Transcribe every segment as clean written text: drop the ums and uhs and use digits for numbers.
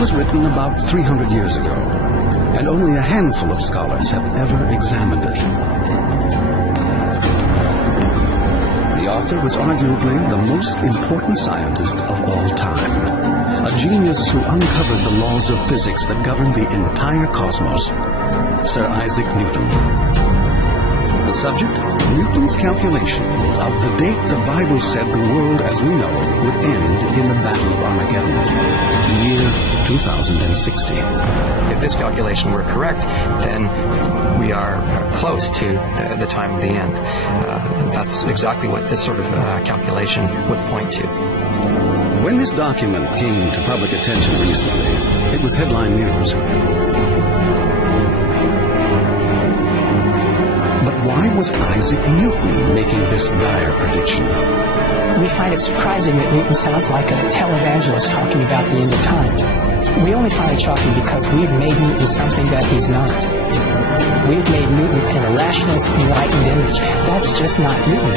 was written about 300 years ago, and only a handful of scholars have ever examined it. The author was arguably the most important scientist of all time, a genius who uncovered the laws of physics that govern the entire cosmos, Sir Isaac Newton. The subject? Newton's calculation of the date the Bible said the world as we know it would end in the Battle of Armageddon, the year 2060. If this calculation were correct, then we are close to the time of the end. That's exactly what this sort of calculation would point to. When this document came to public attention recently, it was headline news. But why was Isaac Newton making this dire prediction? We find it surprising that Newton sounds like a televangelist talking about the end of time. We only find it shocking because we've made Newton something that he's not. We've made Newton in a rationalist, enlightened image. That's just not Newton.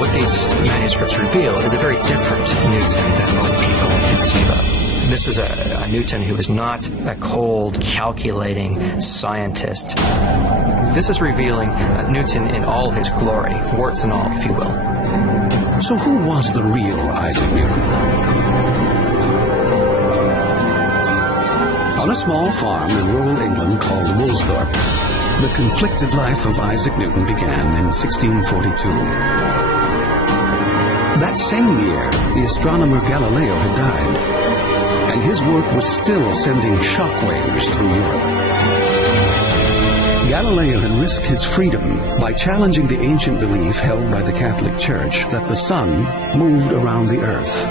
What these manuscripts reveal is a very different Newton than most people conceive of. This is a Newton who is not a cold, calculating scientist. This is revealing Newton in all his glory, warts and all, if you will. So who was the real Isaac Newton? On a small farm in rural England called Woolsthorpe, the conflicted life of Isaac Newton began in 1642. That same year, the astronomer Galileo had died, and his work was still sending shockwaves through Europe. Galileo had risked his freedom by challenging the ancient belief held by the Catholic Church that the sun moved around the earth.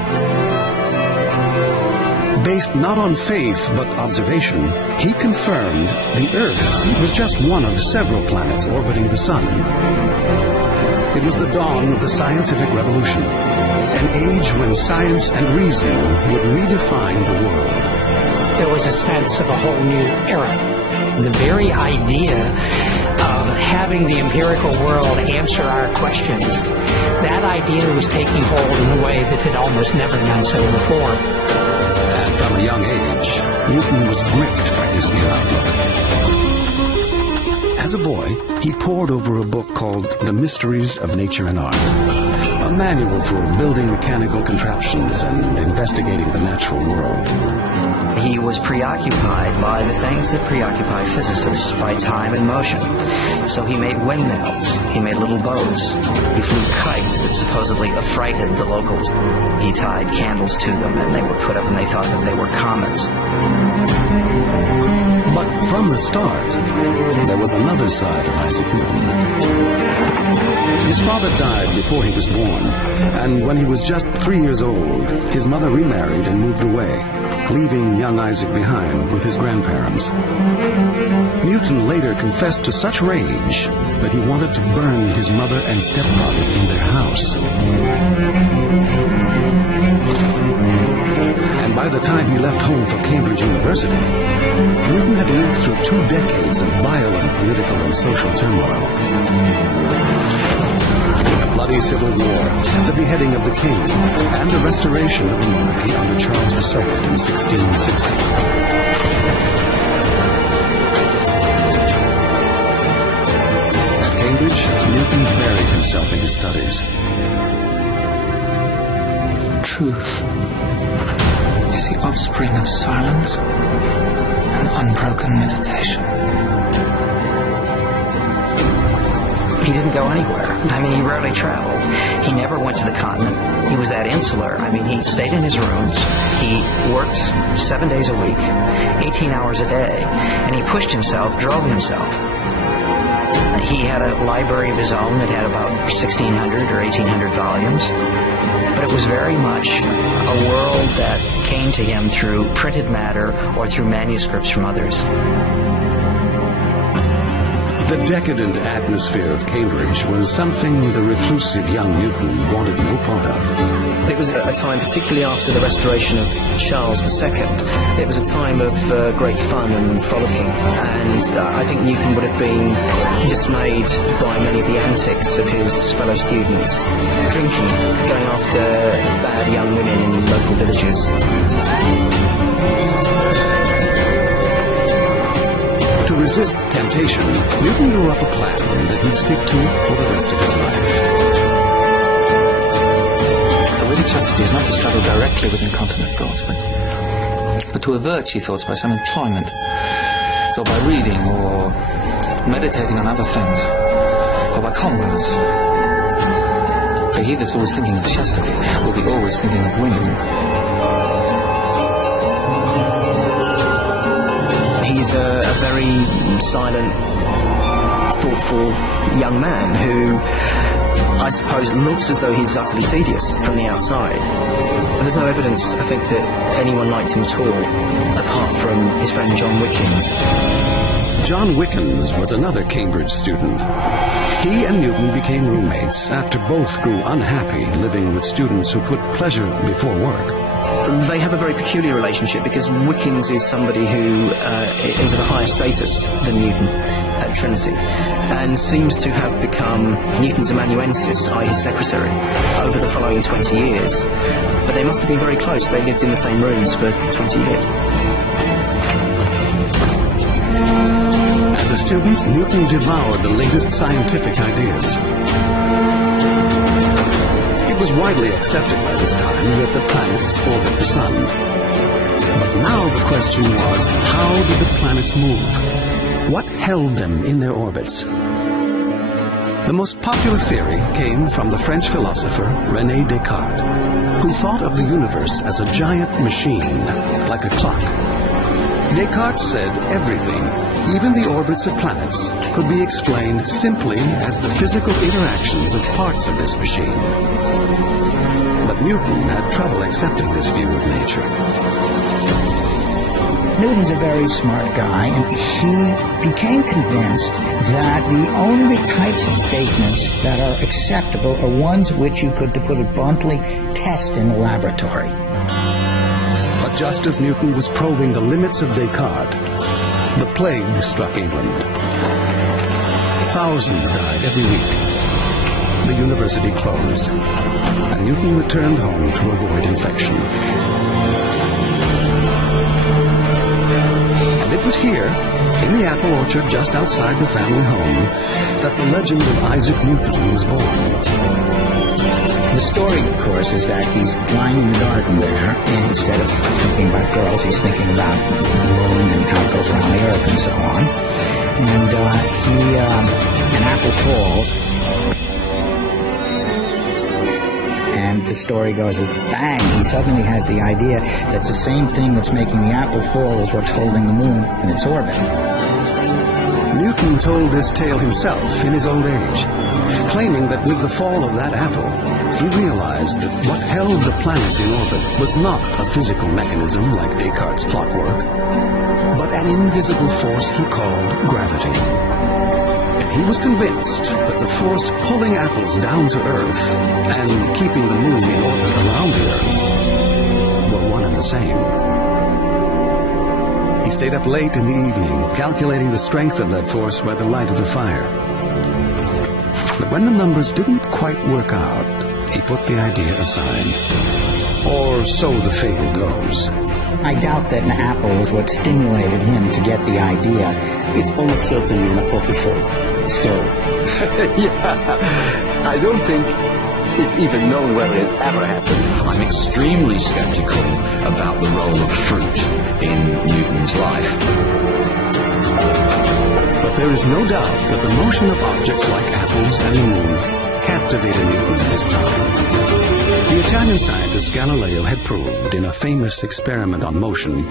Based not on faith but observation, he confirmed the earth was just one of several planets orbiting the sun. It was the dawn of the scientific revolution, an age when science and reason would redefine the world. There was a sense of a whole new era. The very idea of having the empirical world answer our questions, that idea was taking hold in a way that had almost never done so before. And from a young age, Newton was gripped by this new outlook. As a boy, he pored over a book called The Mysteries of Nature and Art, a manual for building mechanical contraptions and investigating the natural world. He was preoccupied by the things that preoccupy physicists, by time and motion. So he made windmills, he made little boats, he flew kites that supposedly affrighted the locals. He tied candles to them and they were put up and they thought that they were comets. But from the start, there was another side of Isaac Newton. His father died before he was born, and when he was just 3 years old, his mother remarried and moved away, leaving young Isaac behind with his grandparents. Newton later confessed to such rage that he wanted to burn his mother and stepfather in their house. And by the time he left home for Cambridge University, Newton had lived through 2 decades of violent political and social turmoil. The bloody Civil War, the beheading of the king, and the restoration of the monarchy under Charles II in 1660. At Cambridge, Newton buried himself in his studies. Truth is the offspring of silence and unbroken meditation. He didn't go anywhere. I mean, he rarely traveled. He never went to the continent. He was that insular. I mean, he stayed in his rooms. He worked 7 days a week, 18 hours a day, and he pushed himself, drove himself. He had a library of his own that had about 1,600 or 1,800 volumes, but it was very much a world that came to him through printed matter or through manuscripts from others. The decadent atmosphere of Cambridge was something the reclusive young Newton wanted no part of. It was a time, particularly after the restoration of Charles II, it was a time of great fun and frolicking, and I think Newton would have been dismayed by many of the antics of his fellow students, drinking, going after bad young women in local villages. resist temptation, Newton drew up a plan that he'd stick to for the rest of his life. The way to chastity is not to struggle directly with incontinent thoughts, but to avert ye thoughts by some employment, or by reading, or meditating on other things, or by converse. For he that's always thinking of chastity will be always thinking of women. He's a very silent, thoughtful young man who, I suppose, looks as though he's utterly tedious from the outside. But there's no evidence, I think, that anyone liked him at all, apart from his friend John Wickens. John Wickens was another Cambridge student. He and Newton became roommates after both grew unhappy living with students who put pleasure before work. They have a very peculiar relationship because Wickens is somebody who is of a higher status than Newton at Trinity and seems to have become Newton's amanuensis, i.e. his secretary, over the following 20 years. But they must have been very close. They lived in the same rooms for 20 years. As a student, Newton devoured the latest scientific ideas. It was widely accepted by this time that the planets orbit the sun. But now the question was, how did the planets move? What held them in their orbits? The most popular theory came from the French philosopher René Descartes, who thought of the universe as a giant machine, like a clock. Descartes said everything, even the orbits of planets, could be explained simply as the physical interactions of parts of this machine. But Newton had trouble accepting this view of nature. Newton's a very smart guy, and he became convinced that the only types of statements that are acceptable are ones which you could, to put it bluntly, test in the laboratory. But just as Newton was probing the limits of Descartes, the plague struck England. Thousands died every week. The university closed, and Newton returned home to avoid infection. And it was here, in the apple orchard just outside the family home, that the legend of Isaac Newton was born. The story, of course, is that he's lying in the garden there, and instead of thinking about girls, he's thinking about the moon and how it goes around the earth and so on. And an apple falls, and the story goes as bang, he suddenly has the idea that's the same thing that's making the apple fall is what's holding the moon in its orbit. Newton told this tale himself in his old age, claiming that with the fall of that apple, he realized that what held the planets in orbit was not a physical mechanism like Descartes' clockwork, but an invisible force he called gravity. And he was convinced that the force pulling apples down to Earth and keeping the moon in orbit around the Earth were one and the same. He stayed up late in the evening, calculating the strength of that force by the light of the fire. But when the numbers didn't quite work out, he put the idea aside. Or so the fable goes. I doubt that an apple was what stimulated him to get the idea. It's almost certainly an apocryphal story. Yeah, I don't think it's even known whether it ever happened. I'm extremely skeptical about the role of fruit in Newton's life. But there is no doubt that the motion of objects like apples and the moon captivated Newton at this time. The Italian scientist Galileo had proved in a famous experiment on motion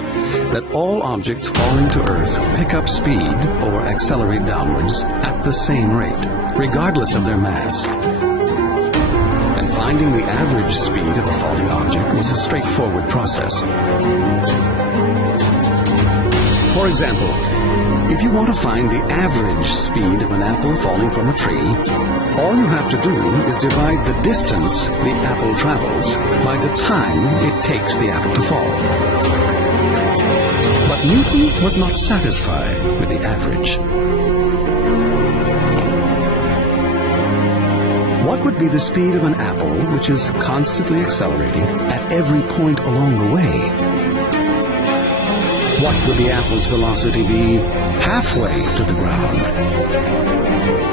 that all objects falling to Earth pick up speed or accelerate downwards at the same rate, regardless of their mass. And finding the average speed of a falling object was a straightforward process. For example, if you want to find the average speed of an apple falling from a tree, all you have to do is divide the distance the apple travels by the time it takes the apple to fall. But Newton was not satisfied with the average. What would be the speed of an apple which is constantly accelerating at every point along the way? What would the apple's velocity be halfway to the ground?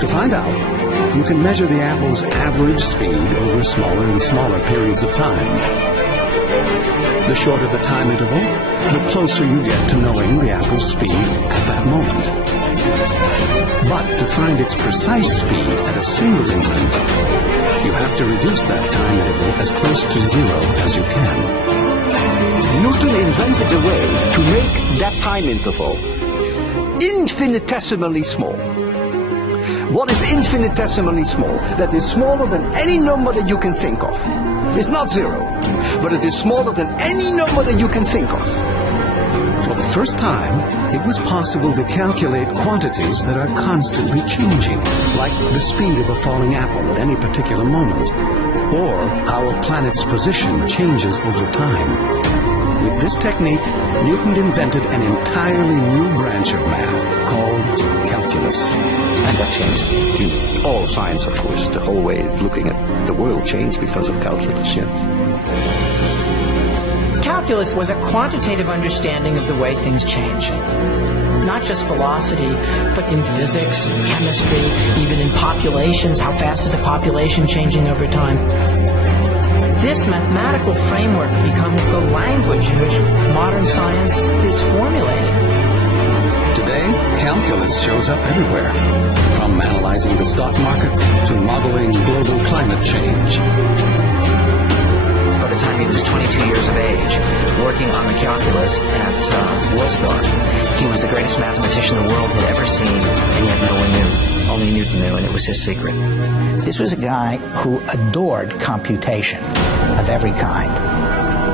To find out, you can measure the apple's average speed over smaller and smaller periods of time. The shorter the time interval, the closer you get to knowing the apple's speed at that moment. But to find its precise speed at a single instant, you have to reduce that time interval as close to zero as you can. Newton invented a way to make that time interval infinitesimally small. What is infinitesimally small? That is smaller than any number that you can think of. It's not zero, but it is smaller than any number that you can think of. For the first time, it was possible to calculate quantities that are constantly changing, like the speed of a falling apple at any particular moment, or how a planet's position changes over time. With this technique, Newton invented an entirely new branch of math called calculus. And that changed all science, of course. The whole way of looking at the world changed because of calculus, yeah. Calculus was a quantitative understanding of the way things change. Not just velocity, but in physics, chemistry, even in populations. How fast is a population changing over time? This mathematical framework becomes the language in which modern science is formulated. Today, calculus shows up everywhere, from analyzing the stock market to modeling global climate change. By the time he was 22 years of age, working on the calculus at Worcester, he was the greatest mathematician the world had ever seen, and yet no one knew. Only Newton knew, and it was his secret. This was a guy who adored computation of every kind.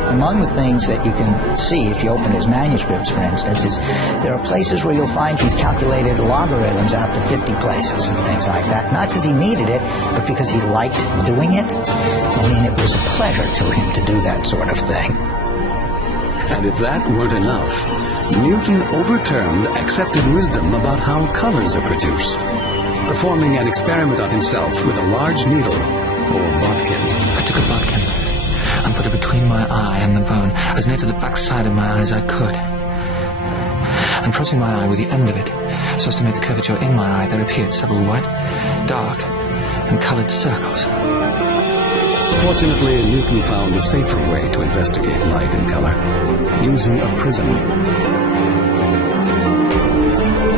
Among the things that you can see if you open his manuscripts, for instance, is there are places where you'll find he's calculated logarithms out to 50 places and things like that. Not because he needed it, but because he liked doing it. I mean, it was a pleasure to him to do that sort of thing. And if that weren't enough, Newton overturned accepted wisdom about how colors are produced, performing an experiment on himself with a large needle or bodkin. I took a bodkin and put it between my eye and the bone, as near to the back side of my eye as I could. And pressing my eye with the end of it, so as to make the curvature in my eye, there appeared several white, dark, and coloured circles. Fortunately, Newton found a safer way to investigate light and color, using a prism.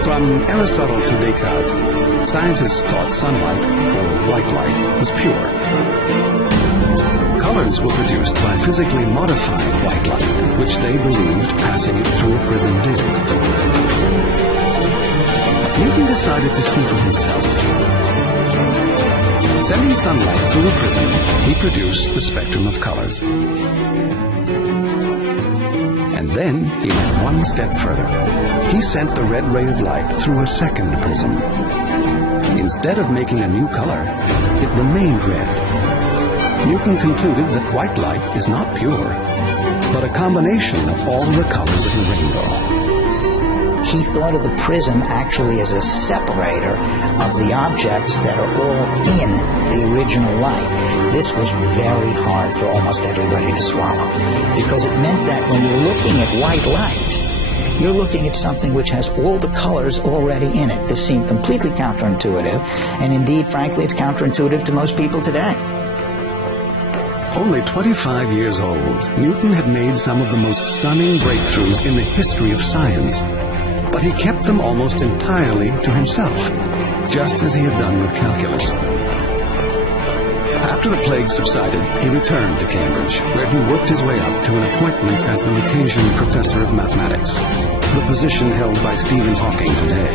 From Aristotle to Descartes, scientists thought sunlight, or white light, was pure. Colors were produced by physically modifying white light, which they believed passing it through a prism did. Newton decided to see for himself. Sending sunlight through a prism, he produced the spectrum of colors. And then he went one step further. He sent the red ray of light through a second prism. Instead of making a new color, it remained red. Newton concluded that white light is not pure, but a combination of all the colors of the rainbow. He thought of the prism actually as a separator of the objects that are all in the original light. This was very hard for almost everybody to swallow, because it meant that when you're looking at white light, you're looking at something which has all the colors already in it. This seemed completely counterintuitive, and indeed, frankly, it's counterintuitive to most people today. Only 25 years old, Newton had made some of the most stunning breakthroughs in the history of science. But he kept them almost entirely to himself, just as he had done with calculus. After the plague subsided, he returned to Cambridge, where he worked his way up to an appointment as the Lucasian Professor of Mathematics, the position held by Stephen Hawking today.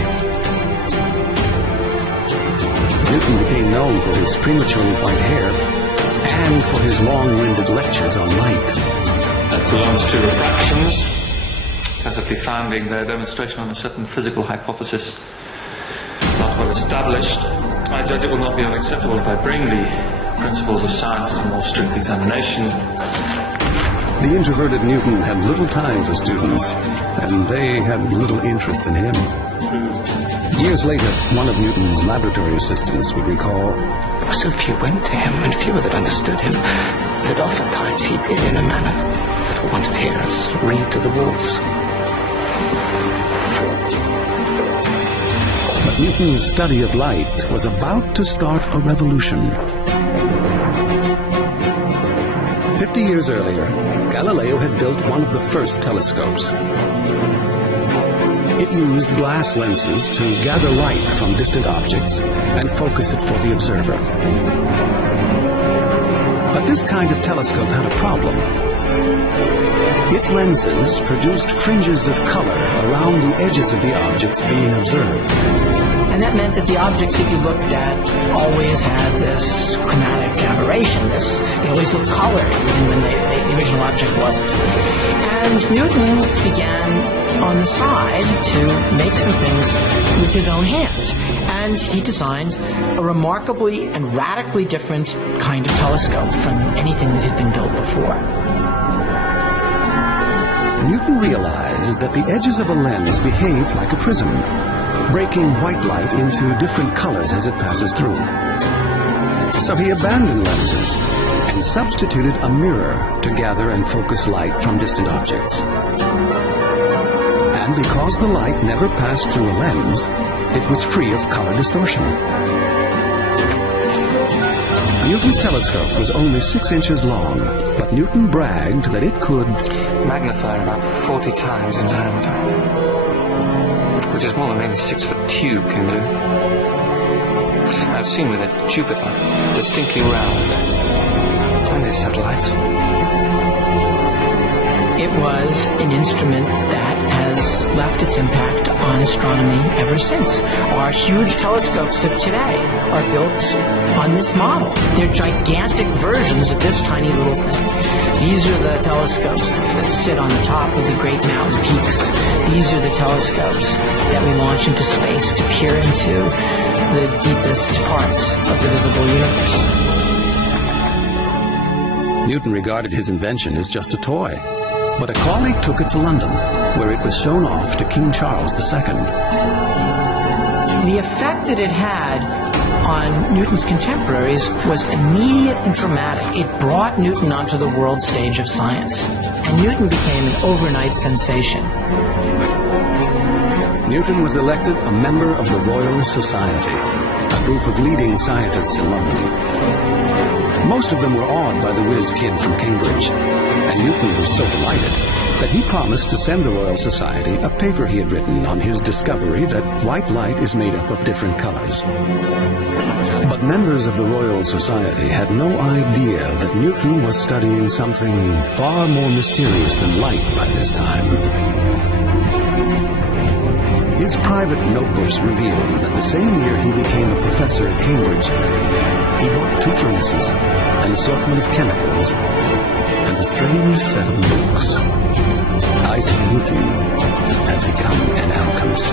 Newton became known for his prematurely white hair and for his long-winded lectures on light. That belongs to refractions. Tacitly founding their demonstration on a certain physical hypothesis not well established. I judge it will not be unacceptable if I bring the principles of science to more strict examination. The introverted Newton had little time for students, and they had little interest in him. Years later, one of Newton's laboratory assistants would recall, There were so few went to him, and fewer that understood him, that oftentimes he did, in a manner, for want of hearers, read to the walls. But Newton's study of light was about to start a revolution. 50 years earlier, Galileo had built one of the first telescopes. It used glass lenses to gather light from distant objects and focus it for the observer. But this kind of telescope had a problem. Its lenses produced fringes of color around the edges of the objects being observed. And that meant that the objects that you looked at always had this chromatic aberration. They always looked colored, even when the original object wasn't. And Newton began on the side to make some things with his own hands. And he designed a remarkably and radically different kind of telescope from anything that had been built before. Newton realized that the edges of a lens behave like a prism, breaking white light into different colors as it passes through. So he abandoned lenses and substituted a mirror to gather and focus light from distant objects. And because the light never passed through a lens, it was free of color distortion. Newton's telescope was only 6 inches long, but Newton bragged that it could magnify about 40 times in diameter, which is more than any 6-foot tube can do. I've seen with it Jupiter, distinctly round, and his satellites. It was an instrument that has left its impact on astronomy ever since. Our huge telescopes of today are built on this model. They're gigantic versions of this tiny little thing. These are the telescopes that sit on the top of the great mountain peaks. These are the telescopes that we launch into space to peer into the deepest parts of the visible universe. Newton regarded his invention as just a toy, but a colleague took it to London, where it was shown off to King Charles II. The effect that it had on Newton's contemporaries was immediate and dramatic. It brought Newton onto the world stage of science, and Newton became an overnight sensation. Newton was elected a member of the Royal Society, a group of leading scientists in London. Most of them were awed by the whiz kid from Cambridge, and Newton was so delighted that he promised to send the Royal Society a paper he had written on his discovery that white light is made up of different colors. But members of the Royal Society had no idea that Newton was studying something far more mysterious than light by this time. His private notebooks revealed that the same year he became a professor at Cambridge, he bought 2 furnaces, an assortment of chemicals, and a strange set of books. Isaac Newton had become an alchemist.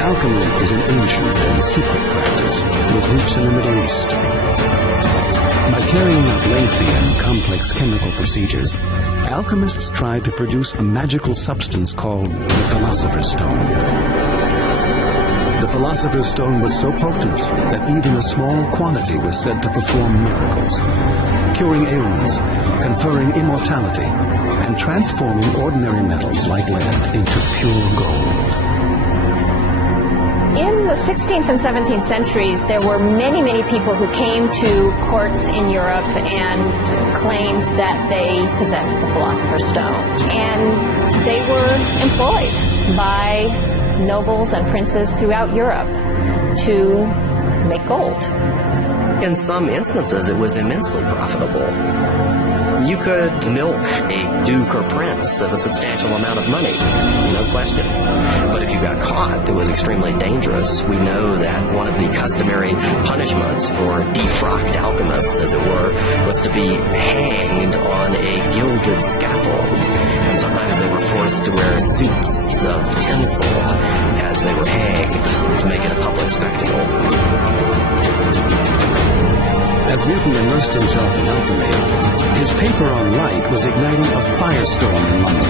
Alchemy is an ancient and secret practice with roots in the Middle East. By carrying out lengthy and complex chemical procedures, alchemists tried to produce a magical substance called the Philosopher's Stone. The Philosopher's Stone was so potent that even a small quantity was said to perform miracles, curing ailments, conferring immortality, and transforming ordinary metals like lead into pure gold. In the 16th and 17th centuries, there were many, many people who came to courts in Europe and claimed that they possessed the Philosopher's Stone. And they were employed by nobles and princes throughout Europe to make gold. In some instances, it was immensely profitable. You could milk a duke or prince of a substantial amount of money, no question. But if you got caught, it was extremely dangerous. We know that one of the customary punishments for defrocked alchemists, as it were, was to be hanged on a gilded scaffold. And sometimes they were forced to wear suits of tinsel as they were hanged to make it a public spectacle. As Newton immersed himself in alchemy, his paper on light was igniting a firestorm in London.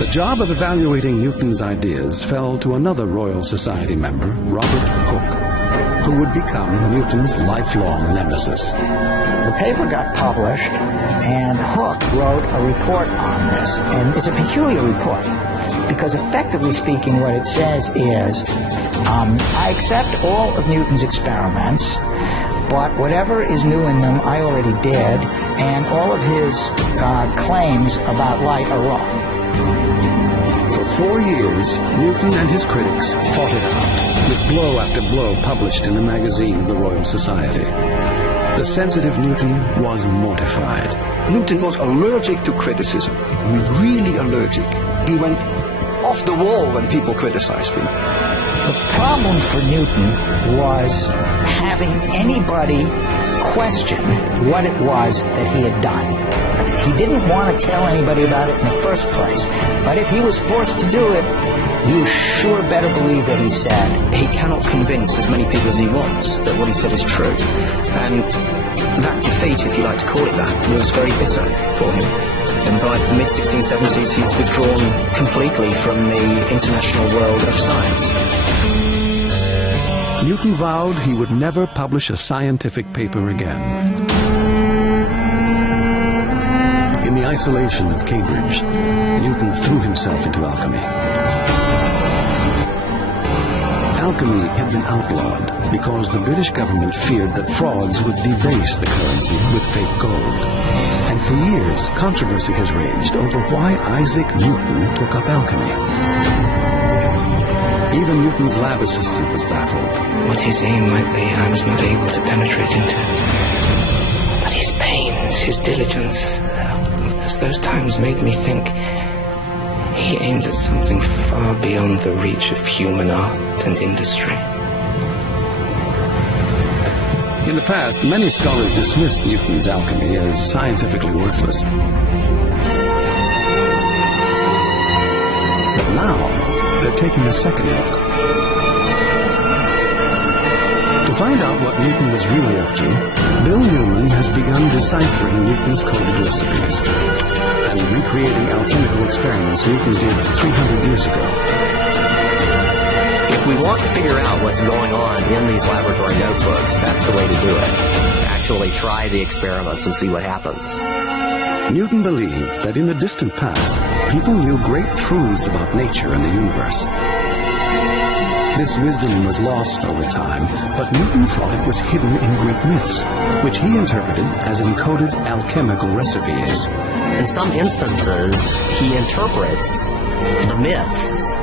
The job of evaluating Newton's ideas fell to another Royal Society member, Robert Hooke, who would become Newton's lifelong nemesis. The paper got published, And Hooke wrote a report on this, and it's a peculiar report, because effectively speaking what it says is, I accept all of Newton's experiments, but whatever is new in them I already did, and all of his claims about light are wrong. For 4 years, Newton and his critics fought it out, with blow after blow published in the magazine of the Royal Society. The sensitive Newton was mortified. Newton was allergic to criticism. I mean, really allergic. He went off the wall when people criticized him. The problem for Newton was having anybody question what it was that he had done. He didn't want to tell anybody about it in the first place, but if he was forced to do it, you sure better believe that he said. He cannot convince as many people as he wants that what he said is true. And that defeat, if you like to call it that, was very bitter for him. And by the mid-1670s, he's withdrawn completely from the international world of science. Newton vowed he would never publish a scientific paper again. In the isolation of Cambridge, Newton threw himself into alchemy. Alchemy had been outlawed because the British government feared that frauds would debase the currency with fake gold. And for years, controversy has raged over why Isaac Newton took up alchemy. Even Newton's lab assistant was baffled. What his aim might be, I was not able to penetrate into. But his pains, his diligence, as those times made me think, he aimed at something far beyond the reach of human art and industry. In the past, many scholars dismissed Newton's alchemy as scientifically worthless. But now, they're taking a second look. To find out what Newton was really up to, Bill Newman has begun deciphering Newton's coded recipes and recreating alchemical experiments Newton did 300 years ago. If we want to figure out what's going on in these laboratory notebooks, that's the way to do it. Actually try the experiments and see what happens. Newton believed that in the distant past, people knew great truths about nature and the universe. This wisdom was lost over time, but Newton thought it was hidden in Greek myths, which he interpreted as encoded alchemical recipes. In some instances, he interprets the myths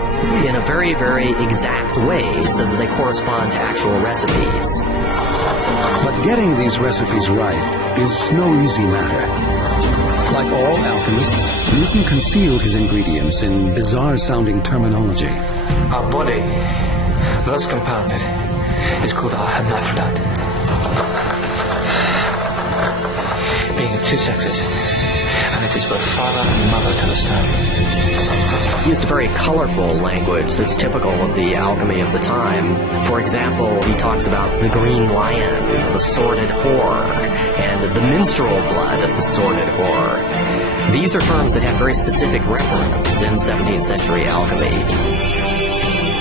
in a very, very exact way so that they correspond to actual recipes. But getting these recipes right is no easy matter. Like all alchemists, Newton concealed his ingredients in bizarre-sounding terminology. Our body, thus compounded, is called our hermaphrodite. Being of two sexes, and it is both father and mother to the stone. He used a very colorful language that's typical of the alchemy of the time. For example, he talks about the green lion, the sordid whore, and the menstrual blood of the sordid whore. These are terms that have very specific reference in 17th century alchemy.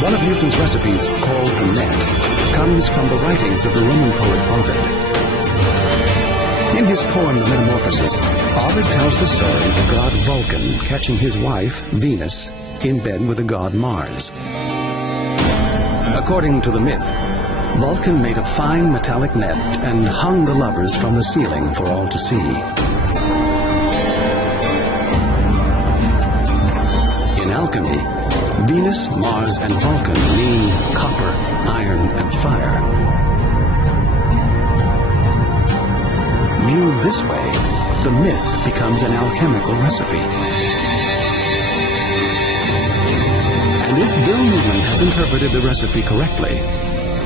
One of Newton's recipes, called the net, comes from the writings of the Roman poet Ovid. In his poem, The Metamorphoses, Ovid tells the story of the god Vulcan catching his wife, Venus, in bed with the god Mars. According to the myth, Vulcan made a fine metallic net and hung the lovers from the ceiling for all to see. In alchemy, Venus, Mars, and Vulcan mean copper, iron, and fire. Viewed this way, the myth becomes an alchemical recipe. And if Bill Newman has interpreted the recipe correctly,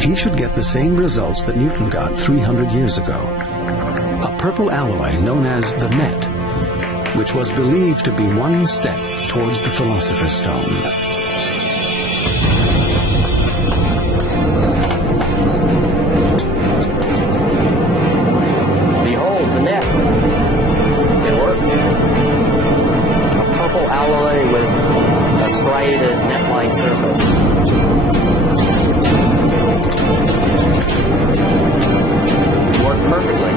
he should get the same results that Newton got 300 years ago. A purple alloy known as the net, which was believed to be one step towards the Philosopher's Stone. Striated net-like surface. Worked perfectly.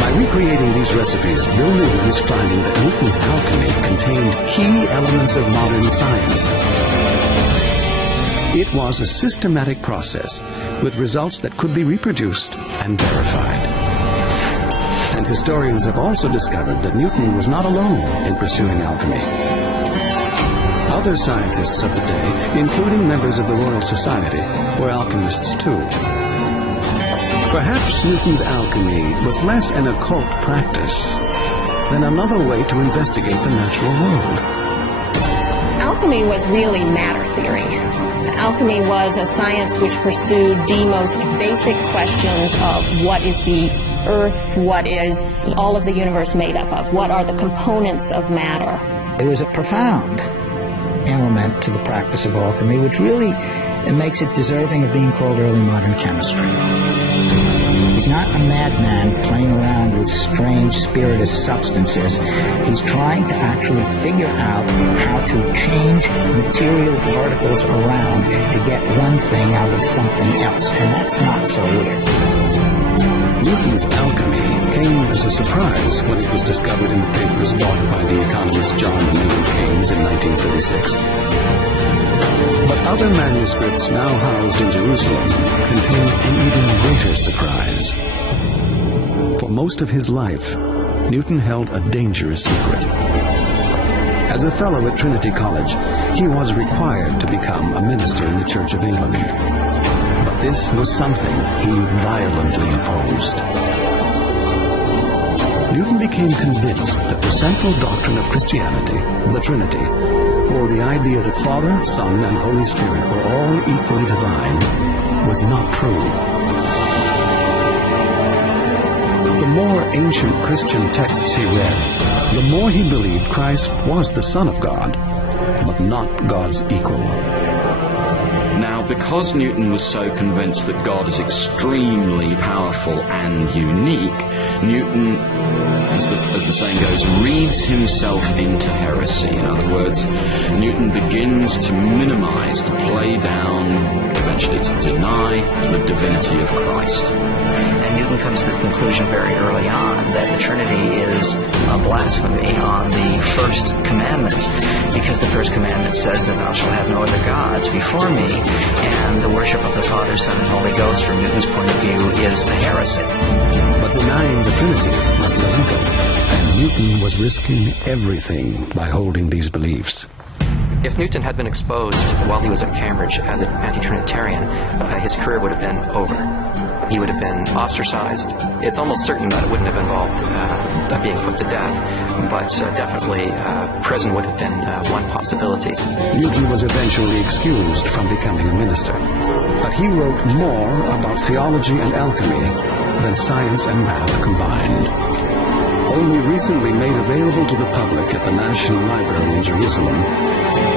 By recreating creating these recipes, Bill Newton was finding that Newton's alchemy contained key elements of modern science. It was a systematic process with results that could be reproduced and verified. And historians have also discovered that Newton was not alone in pursuing alchemy. Other scientists of the day, including members of the Royal Society, were alchemists too. Perhaps Newton's alchemy was less an occult practice than another way to investigate the natural world. Alchemy was really matter theory. Alchemy was a science which pursued the most basic questions of what is the earth, what is all of the universe made up of, what are the components of matter. There was a profound element to the practice of alchemy which really makes it deserving of being called early modern chemistry. He's not a madman playing around with strange spirituous substances. He's trying to actually figure out how to change material particles around to get one thing out of something else, and that's not so weird. Newton's alchemy came as a surprise when it was discovered in the papers bought by the economist John Maynard Keynes in 1936. But other manuscripts now housed in Jerusalem contain an even greater surprise. For most of his life, Newton held a dangerous secret. As a fellow at Trinity College, he was required to become a minister in the Church of England. But this was something he violently opposed. Newton became convinced that the central doctrine of Christianity, the Trinity, or the idea that Father, Son, and Holy Spirit were all equally divine, was not true. The more ancient Christian texts he read, the more he believed Christ was the Son of God, but not God's equal. Now, because Newton was so convinced that God is extremely powerful and unique, Newton, as the saying goes, reads himself into heresy. In other words, Newton begins to minimize, to play down, eventually to deny the divinity of Christ. And Newton comes to the conclusion very early on that the Trinity is a blasphemy on the first commandment, because the first commandment says that thou shalt have no other gods before me, and the worship of the Father, Son, and Holy Ghost from Newton's point of view is a heresy. But denying the Trinity was illegal, and Newton was risking everything by holding these beliefs. If Newton had been exposed while he was at Cambridge as an anti-Trinitarian, his career would have been over. He would have been ostracized. It's almost certain that it wouldn't have involved being put to death, but definitely prison would have been one possibility. Newton was eventually excused from becoming a minister, but he wrote more about theology and alchemy than science and math combined. Only recently made available to the public at the National Library in Jerusalem,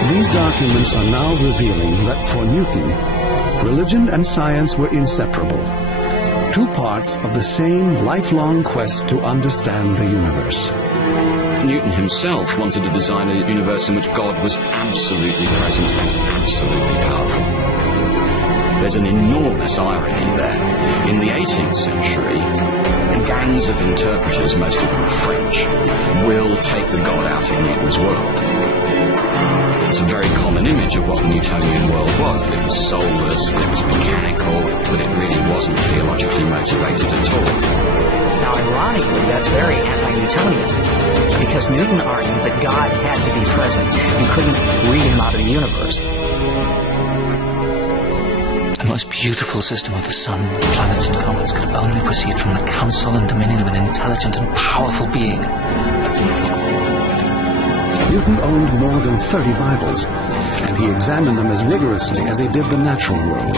these documents are now revealing that for Newton, religion and science were inseparable, two parts of the same lifelong quest to understand the universe. Newton himself wanted to design a universe in which God was absolutely present and absolutely powerful. There's an enormous irony there. In the 18th century, gangs of interpreters, most of them French, will take the God out of Newton's world. It's a very common image of what the Newtonian world was. It was soulless, it was mechanical, but it really wasn't theologically motivated at all. Now, ironically, that's very anti-Newtonian, because Newton argued that God had to be present. You couldn't read him out of the universe. The most beautiful system of the sun, planets and comets could only proceed from the counsel and dominion of an intelligent and powerful being. Newton owned more than 30 Bibles, and he examined them as rigorously as he did the natural world.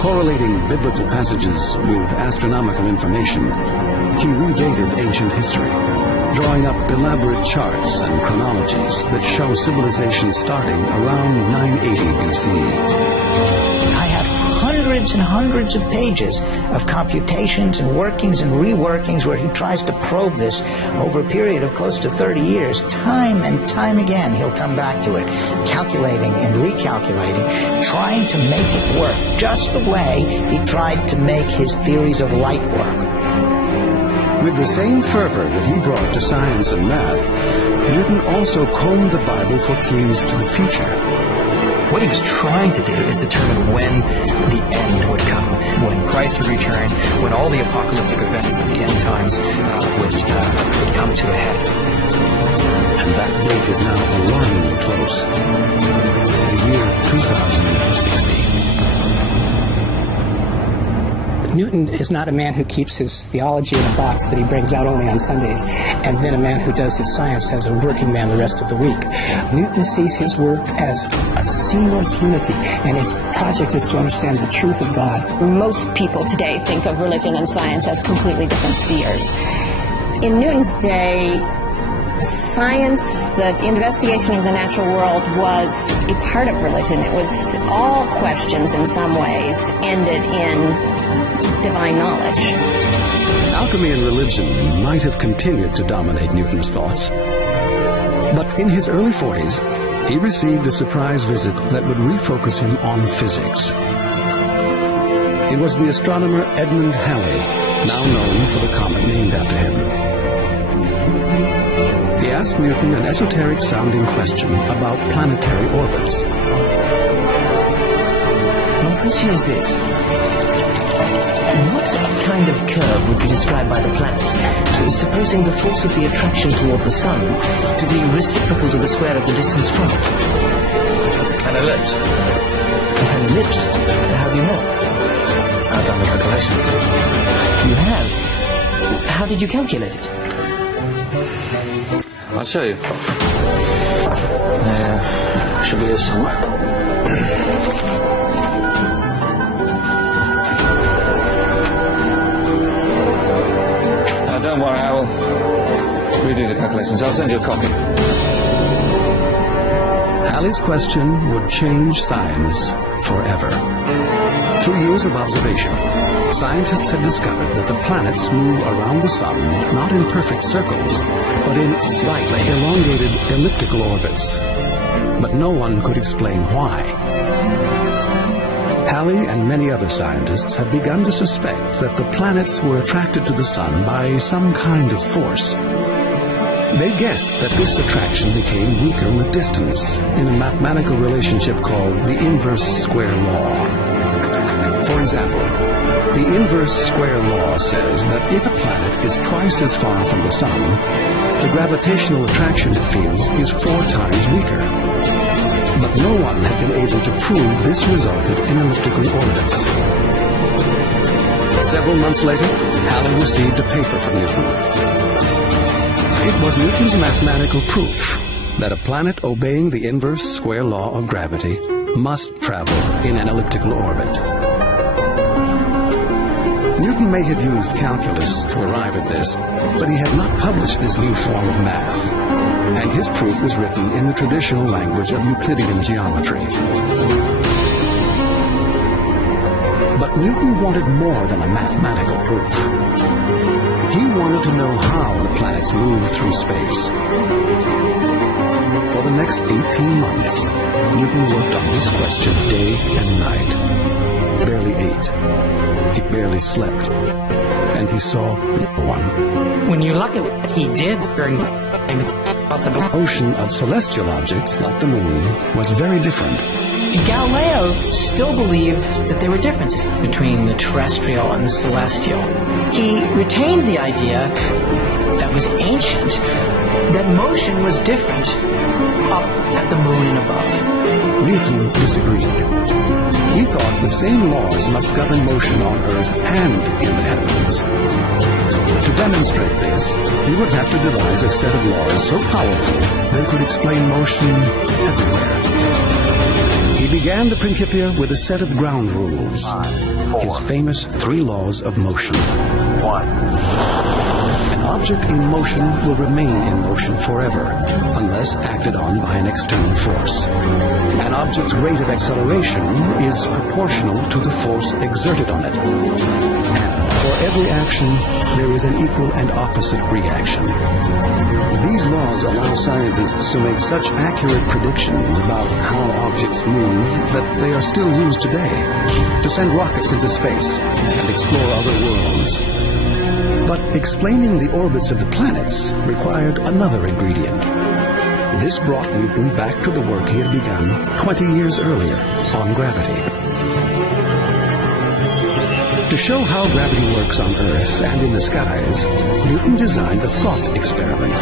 Correlating biblical passages with astronomical information, he redated ancient history, drawing up elaborate charts and chronologies that show civilization starting around 980 BC. I have hundreds and hundreds of pages of computations and workings and reworkings where he tries to probe this over a period of close to 30 years. Time and time again, he'll come back to it, calculating and recalculating, trying to make it work just the way he tried to make his theories of light work. With the same fervor that he brought to science and math, Newton also combed the Bible for clues to the future. What he was trying to do is determine when the end would come, when Christ would return, when all the apocalyptic events of the end times would come to a head. And that date is now alarmingly close. The year 2060. Newton is not a man who keeps his theology in a box that he brings out only on Sundays, and then a man who does his science as a working man the rest of the week. Newton sees his work as a seamless unity, and his project is to understand the truth of God. Most people today think of religion and science as completely different spheres. In Newton's day, science, the investigation of the natural world, was a part of religion. It was all questions in some ways ended in divine knowledge. Alchemy and religion might have continued to dominate Newton's thoughts. But in his early 40s, he received a surprise visit that would refocus him on physics. It was the astronomer Edmund Halley, now known for the comet named after him. He asked Newton an esoteric-sounding question about planetary orbits. My question is this. What kind of curve would be described by the planets, supposing the force of the attraction toward the Sun to be reciprocal to the square of the distance from it? An ellipse. An ellipse? How do you know? I've done the calculation. You have? How did you calculate it? I'll show you. Should be here somewhere. Don't worry, I will redo the calculations. I'll send you a copy. Halley's question would change science forever. Through years of observation, scientists had discovered that the planets move around the Sun not in perfect circles, but in slightly elongated elliptical orbits. But no one could explain why. Halley and many other scientists had begun to suspect that the planets were attracted to the Sun by some kind of force. They guessed that this attraction became weaker with distance in a mathematical relationship called the inverse square law. For example, the inverse square law says that if a planet is twice as far from the Sun, the gravitational attraction it feels is 4 times weaker. But no one had been able to prove this resulted in elliptical orbits. Several months later, Halley received a paper from Newton. It was Newton's mathematical proof that a planet obeying the inverse square law of gravity must travel in an elliptical orbit. Newton may have used calculus to arrive at this, but he had not published this new form of math, and his proof was written in the traditional language of Euclidean geometry. But Newton wanted more than a mathematical proof. He wanted to know how the planets moved through space. For the next 18 months, Newton worked on this question day and night. Barely ate. He barely slept. And he saw no one. When you look at what he did during the motion of celestial objects, like the moon, was very different. Galileo still believed that there were differences between the terrestrial and the celestial. He retained the idea that was ancient, that motion was different up at the moon and above. Newton disagreed. He thought the same laws must govern motion on Earth and in the heavens. To demonstrate this, he would have to devise a set of laws so powerful they could explain motion everywhere. He began the Principia with a set of ground rules, his famous 3 laws of motion. 1. An object in motion will remain in motion forever, unless acted on by an external force. An object's rate of acceleration is proportional to the force exerted on it. And for every action, there is an equal and opposite reaction. These laws allow scientists to make such accurate predictions about how objects move that they are still used today to send rockets into space and explore other worlds. But explaining the orbits of the planets required another ingredient. This brought Newton back to the work he had begun 20 years earlier on gravity. To show how gravity works on Earth and in the skies, Newton designed a thought experiment.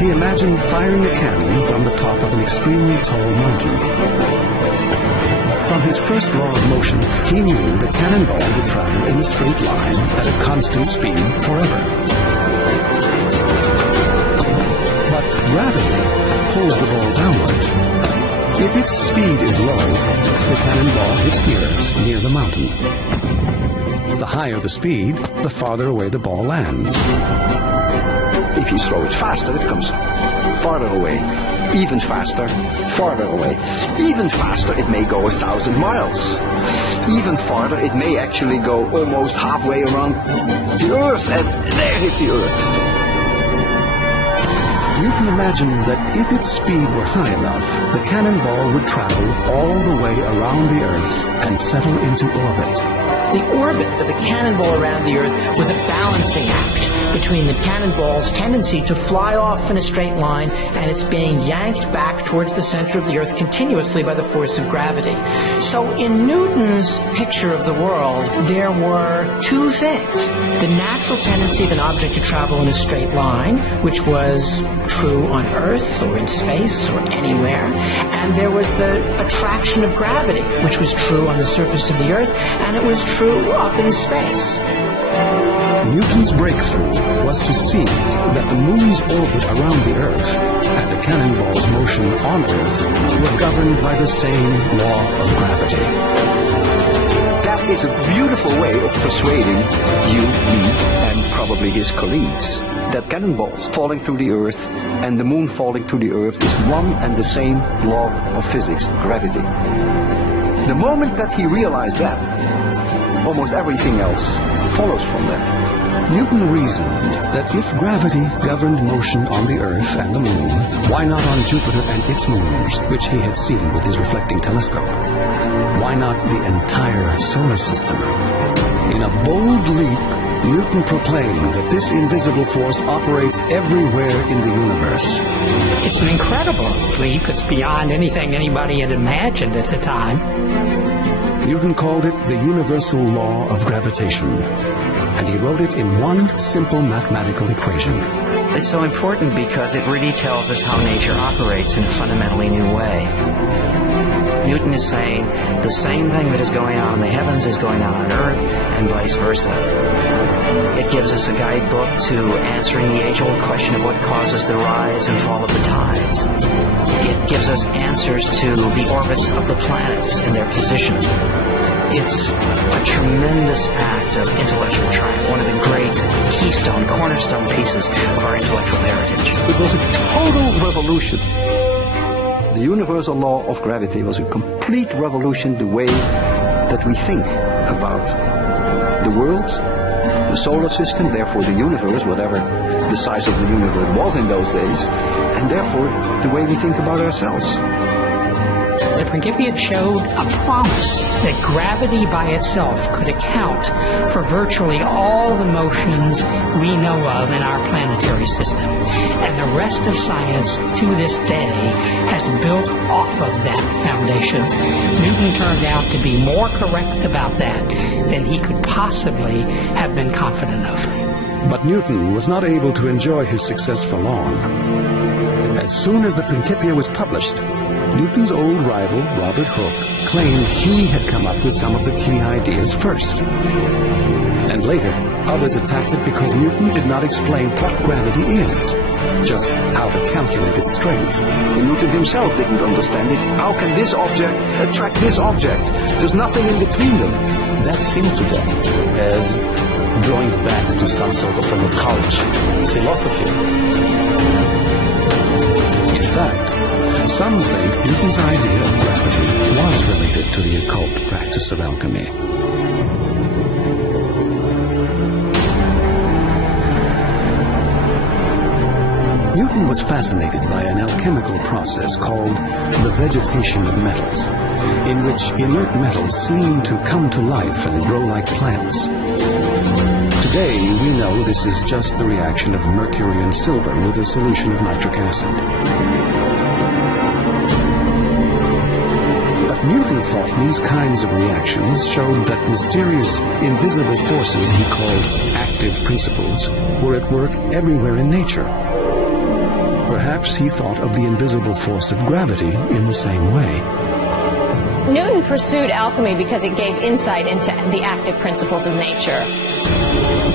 He imagined firing a cannon from the top of an extremely tall mountain. From his first law of motion, he knew the cannonball would travel in a straight line at a constant speed forever. But gravity pulls the ball downward. If its speed is low, the cannonball hits the Earth near the mountain. The higher the speed, the farther away the ball lands. If you throw it faster, it comes farther away. Even faster, farther away. Even faster, it may go 1,000 miles. Even farther, it may actually go almost halfway around the Earth, and there hit the Earth. Newton imagined that if its speed were high enough, the cannonball would travel all the way around the Earth and settle into orbit. The orbit of the cannonball around the Earth was a balancing act between the cannonball's tendency to fly off in a straight line and its being yanked back towards the center of the Earth continuously by the force of gravity. So in Newton's picture of the world, there were two things. The natural tendency of an object to travel in a straight line, which was true on Earth or in space or anywhere, and there was the attraction of gravity, which was true on the surface of the Earth, and it was true up in space. Newton's breakthrough was to see that the moon's orbit around the Earth and the cannonball's motion on Earth were governed by the same law of gravity. That is a beautiful way of persuading you, me, and probably his colleagues that cannonballs falling to the Earth and the moon falling to the Earth is one and the same law of physics, gravity. The moment that he realized that, almost everything else follows from that. Newton reasoned that if gravity governed motion on the Earth and the Moon, why not on Jupiter and its moons, which he had seen with his reflecting telescope? Why not the entire solar system? In a bold leap, Newton proclaimed that this invisible force operates everywhere in the universe. It's an incredible leap. It's beyond anything anybody had imagined at the time. Newton called it the universal law of gravitation, and he wrote it in one simple mathematical equation. It's so important because it really tells us how nature operates in a fundamentally new way. Newton is saying the same thing that is going on in the heavens is going on Earth, and vice versa. It gives us a guidebook to answering the age-old question of what causes the rise and fall of the tides. It gives us answers to the orbits of the planets and their position. It's a tremendous act of intellectual triumph, one of the great keystone, cornerstone pieces of our intellectual heritage. It was a total revolution. The universal law of gravity was a complete revolution the way that we think about the world, the solar system, therefore the universe, whatever the size of the universe was in those days, and therefore the way we think about ourselves. The Principia showed a promise that gravity by itself could account for virtually all the motions we know of in our planetary system. And the rest of science to this day has built off of that foundation. Newton turned out to be more correct about that than he could possibly have been confident of. But Newton was not able to enjoy his success for long. As soon as the Principia was published, Newton's old rival, Robert Hooke, claimed he had come up with some of the key ideas first. And later, others attacked it because Newton did not explain what gravity is, just how to calculate its strength. Newton himself didn't understand it. How can this object attract this object? There's nothing in between them. That seemed to them as going back to some sort of an occult philosophy. In fact, some think Newton's idea of gravity was related to the occult practice of alchemy. Newton was fascinated by an alchemical process called the vegetation of metals. in which inert metals seem to come to life and grow like plants. Today, we know this is just the reaction of mercury and silver with a solution of nitric acid. But Newton thought these kinds of reactions showed that mysterious, invisible forces he called active principles were at work everywhere in nature. Perhaps he thought of the invisible force of gravity in the same way. Newton pursued alchemy because it gave insight into the active principles of nature.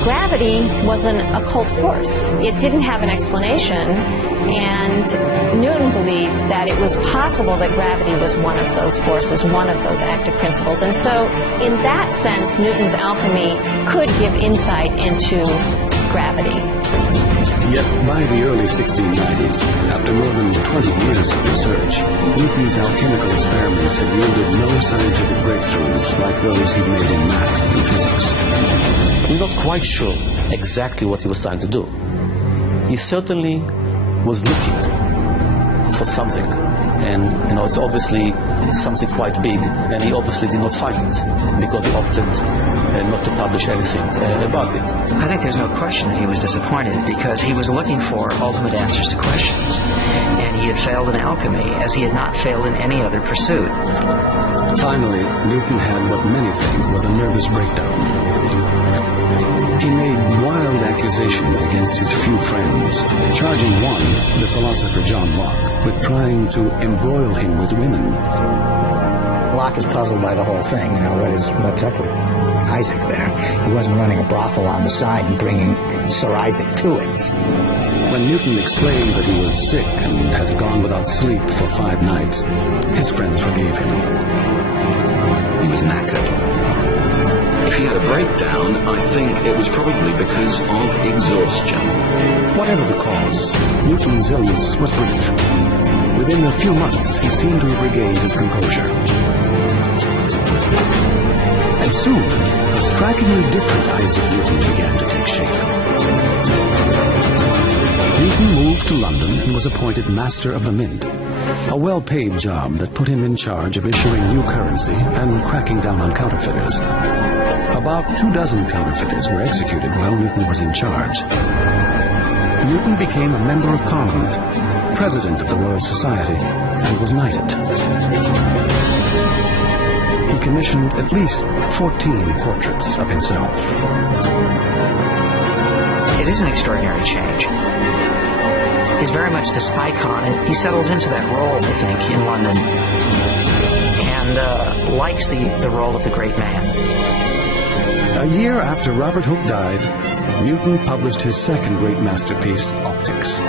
Gravity was an occult force. It didn't have an explanation, and Newton believed that it was possible that gravity was one of those forces, one of those active principles. And so, in that sense, Newton's alchemy could give insight into gravity. Yet by the early 1690s, after more than 20 years of research, Newton's alchemical experiments had yielded no scientific breakthroughs like those he'd made in math and physics. We're not quite sure exactly what he was trying to do. He certainly was looking for something. And, it's obviously something quite big, and he obviously did not find it because he opted not to publish anything about it. I think there's no question that he was disappointed because he was looking for ultimate answers to questions. And he had failed in alchemy as he had not failed in any other pursuit. Finally, Newton had what many think was a nervous breakdown. He made wild accusations against his few friends, charging one, the philosopher John Locke, with trying to embroil him with women. Locke is puzzled by the whole thing. What's up with Isaac there? He wasn't running a brothel on the side and bringing Sir Isaac to it. When Newton explained that he was sick and had gone without sleep for 5 nights, his friends forgave him. He was knackered. If he had a breakdown, I think it was probably because of exhaustion. Whatever the cause, Newton's illness was brief. Within a few months, he seemed to have regained his composure. And soon, a strikingly different Isaac Newton began to take shape. Newton moved to London and was appointed Master of the Mint, a well-paid job that put him in charge of issuing new currency and cracking down on counterfeiters. About 24 counterfeiters were executed while Newton was in charge. Newton became a Member of Parliament, President of the Royal Society, and was knighted. He commissioned at least 14 portraits of himself. It is an extraordinary change. He's very much this icon, and he settles into that role, I think, in London, and likes the role of the great man. A year after Robert Hooke died, Newton published his second great masterpiece, Optics,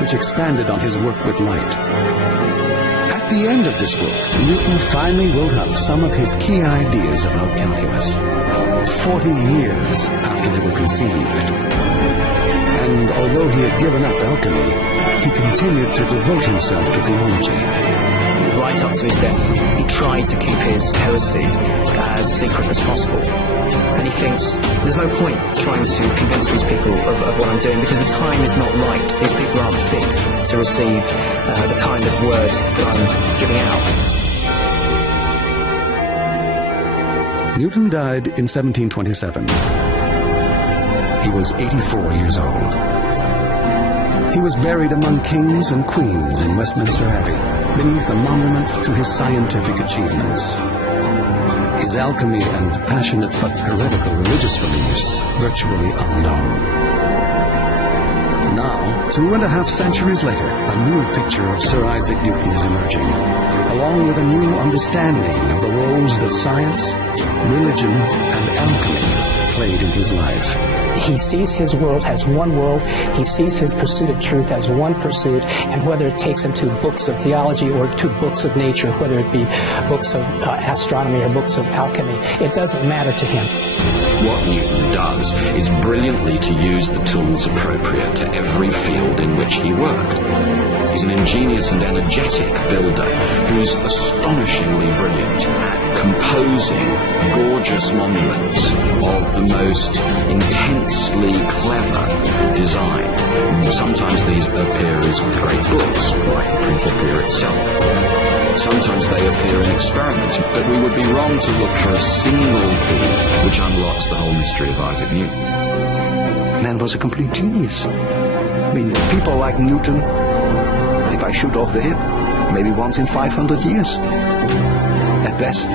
which expanded on his work with light. At the end of this book, Newton finally wrote up some of his key ideas about calculus, 40 years after they were conceived. And although he had given up alchemy, he continued to devote himself to theology. Right up to his death, he tried to keep his heresy as secret as possible. And he thinks, there's no point trying to convince these people of what I'm doing because the time is not right. These people aren't fit to receive the kind of word that I'm giving out. Newton died in 1727. He was 84 years old. He was buried among kings and queens in Westminster Abbey, beneath a monument to his scientific achievements. His alchemy and passionate but heretical religious beliefs virtually unknown. Now, 2.5 centuries later, a new picture of Sir Isaac Newton is emerging, along with a new understanding of the roles that science, religion, and alchemy played in his life. He sees his world as one world. He sees his pursuit of truth as one pursuit, and whether it takes him to books of theology or to books of nature, whether it be books of astronomy or books of alchemy, it doesn't matter to him. What Newton does is brilliantly to use the tools appropriate to every field in which he worked. He's an ingenious and energetic builder who's astonishingly brilliant at composing gorgeous monuments of the most intensely clever design. Sometimes these appear as great books, like Principia itself. Sometimes they appear in experiments, but we would be wrong to look for a single key which unlocks the whole mystery of Isaac Newton. Man was a complete genius. I mean, people like Newton, if I shoot off the hip, maybe once in 500 years, at best.